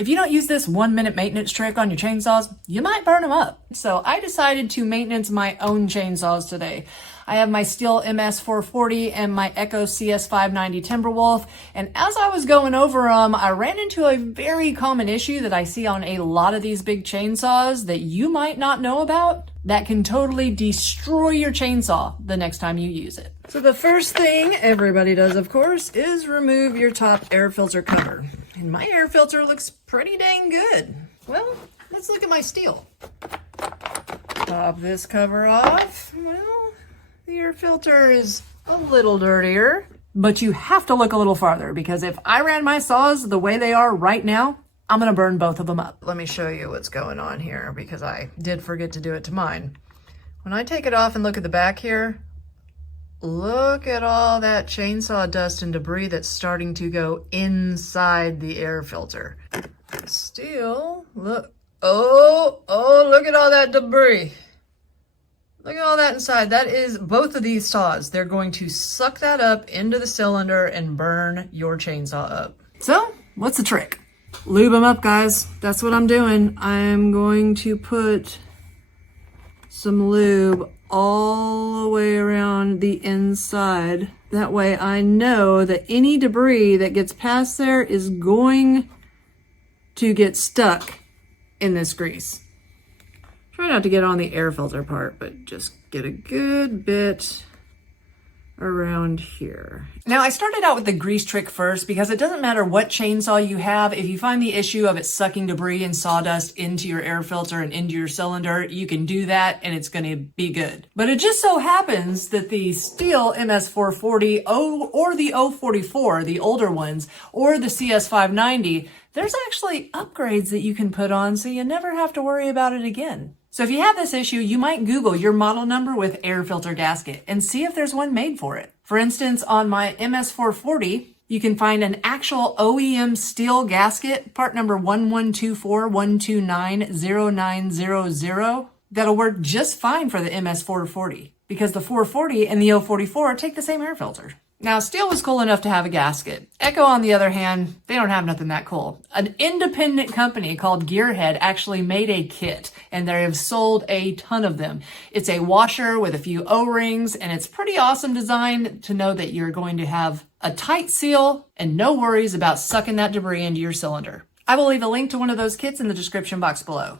If you don't use this 1-minute maintenance trick on your chainsaws, you might burn them up. So I decided to maintenance my own chainsaws today. I have my Stihl MS440 and my Echo CS590 Timberwolf, and as I was going over them, I ran into a very common issue that I see on a lot of these big chainsaws that you might not know about that can totally destroy your chainsaw the next time you use it. So the first thing everybody does, of course, is remove your top air filter cover. And my air filter looks pretty dang good. Well, let's look at my Stihl. Pop this cover off. Well, the air filter is a little dirtier, but you have to look a little farther because if I ran my saws the way they are right now, I'm gonna burn both of them up. Let me show you what's going on here because I did forget to do it to mine. When I take it off and look at the back here, look at all that chainsaw dust and debris that's starting to go inside the air filter. Still, look, oh, look at all that debris. Look at all that inside. That is both of these saws. They're going to suck that up into the cylinder and burn your chainsaw up. So, what's the trick? Lube them up, guys. That's what I'm doing. I'm going to put some lube all the way around the inside. That way I know that any debris that gets past there is going to get stuck in this grease. Try not to get on the air filter part, but just get a good bit around here. Now, I started out with the grease trick first because it doesn't matter what chainsaw you have. If you find the issue of it sucking debris and sawdust into your air filter and into your cylinder, you can do that and it's going to be good. But it just so happens that the Stihl MS440 or the 044, the older ones, or the CS590, there's actually upgrades that you can put on so you never have to worry about it again. So if you have this issue, you might Google your model number with air filter gasket and see if there's one made for it. For instance, on my MS440, you can find an actual OEM Stihl gasket, part number 112412909000, that'll work just fine for the MS440 because the 440 and the 044 take the same air filter. Now, Stihl was cool enough to have a gasket. Echo, on the other hand, they don't have nothing that cool. An independent company called Gearhead actually made a kit, and they have sold a ton of them. It's a washer with a few O-rings, and it's pretty awesome design to know that you're going to have a tight seal and no worries about sucking that debris into your cylinder. I will leave a link to one of those kits in the description box below.